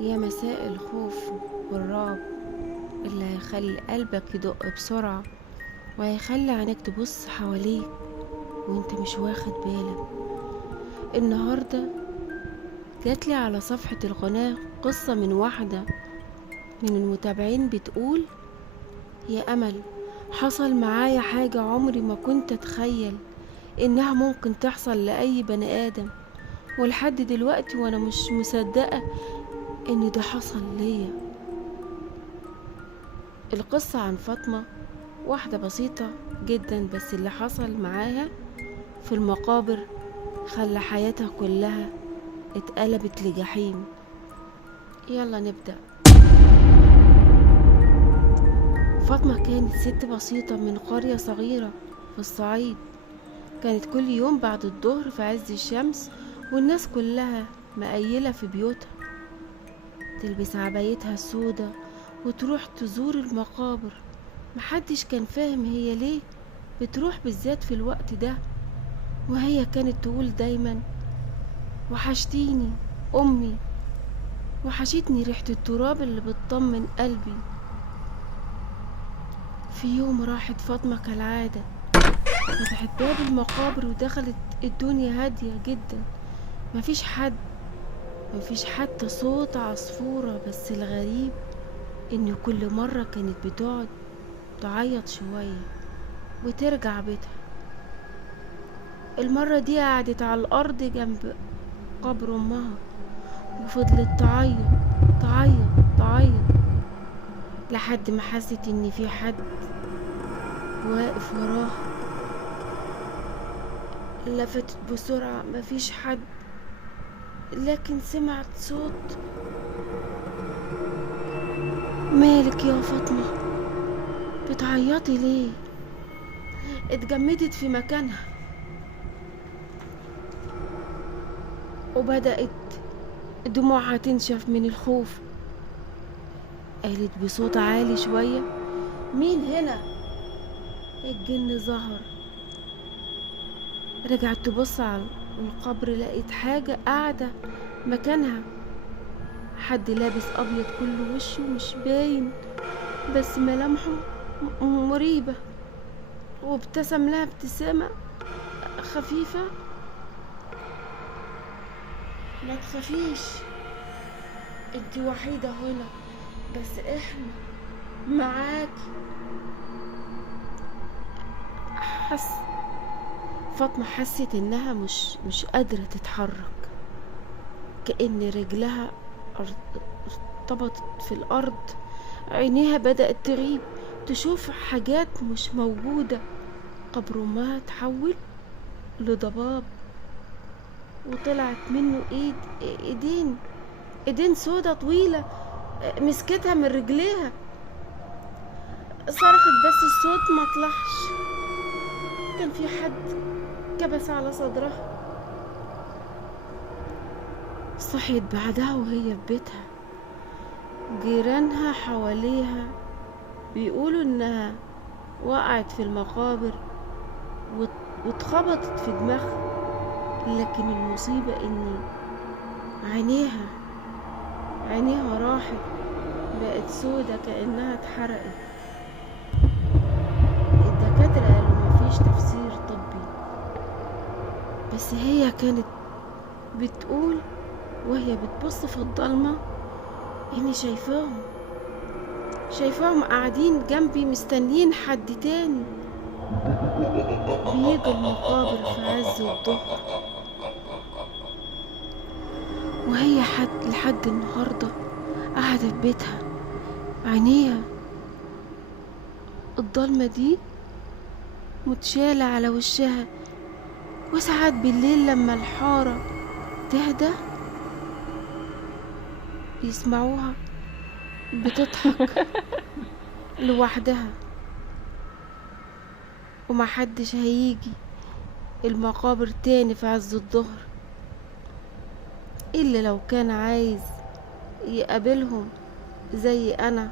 يا مساء الخوف والرعب اللي هيخلي قلبك يدق بسرعة، وهيخلي عينك تبص حواليك وانت مش واخد بالك. النهاردة جاتلي على صفحة القناة قصة من واحدة من المتابعين بتقول: يا أمل، حصل معايا حاجة عمري ما كنت أتخيل إنها ممكن تحصل لأي بني آدم، ولحد دلوقتي وأنا مش مصدقة إن ده حصل ليا. القصة عن فاطمة، واحدة بسيطة جدا، بس اللي حصل معاها في المقابر خلى حياتها كلها اتقلبت لجحيم. يلا نبدأ. فاطمة كانت ست بسيطة من قرية صغيرة في الصعيد. كانت كل يوم بعد الظهر في عز الشمس والناس كلها مقيلة في بيوتها تلبس عبايتها السودة وتروح تزور المقابر. محدش كان فاهم هي ليه بتروح بالذات في الوقت ده، وهي كانت تقول دايما: وحشتيني أمي، وحشتني ريحة التراب اللي بتطمن قلبي. في يوم راحت فاطمة كالعادة، فتحت باب المقابر ودخلت. الدنيا هادية جدا، مفيش حتى صوت عصفورة. بس الغريب إن كل مرة كانت بتقعد تعيط شوية وترجع بيتها. المرة دي قعدت على الأرض جنب قبر أمها وفضلت تعيط تعيط تعيط لحد ما حست إن في حد واقف وراها. لفتت بسرعة، مفيش حد، لكن سمعت صوت: مالك يا فاطمة؟ بتعيطي ليه؟ اتجمدت في مكانها وبدأت دموعها تنشف من الخوف. قالت بصوت عالي شوية: مين هنا؟ الجن ظهر. رجعت تبص على القبر، لقيت حاجة قاعدة مكانها، حد لابس أبيض كله وشه مش باين بس ملامحه مريبة، وابتسم لها ابتسامة خفيفة: ما تخافيش، انت وحيدة هنا، بس احنا معاكي. حس فاطمة حست انها مش قادرة تتحرك، كأن رجلها ارتبطت في الارض. عينيها بدأت تغيب، تشوف حاجات مش موجودة. قبر امها تحول لضباب، وطلعت منه ايدين سودة طويلة مسكتها من رجليها. صرخت بس الصوت ما طلعش. كان في حد كبس على صدرها. صحيت بعدها وهي في بيتها، جيرانها حواليها بيقولوا انها وقعت في المقابر واتخبطت في دماغها. لكن المصيبة ان عينيها راحت، بقت سودة كأنها اتحرقت. الدكاترة قالوا مفيش تفسير طبي، بس هي كانت بتقول وهي بتبص في الضلمة اني شايفاهم قاعدين جنبي مستنيين حد تاني بيجوا المقابر في عز الظهر. وهي لحد النهاردة قاعدة في بيتها، عينيها الضلمة دي متشالة على وشها. وساعات بالليل لما الحارة تهدى يسمعوها بتضحك لوحدها، ومحدش هيجي المقابر تاني في عز الظهر إلا لو كان عايز يقابلهم زي أنا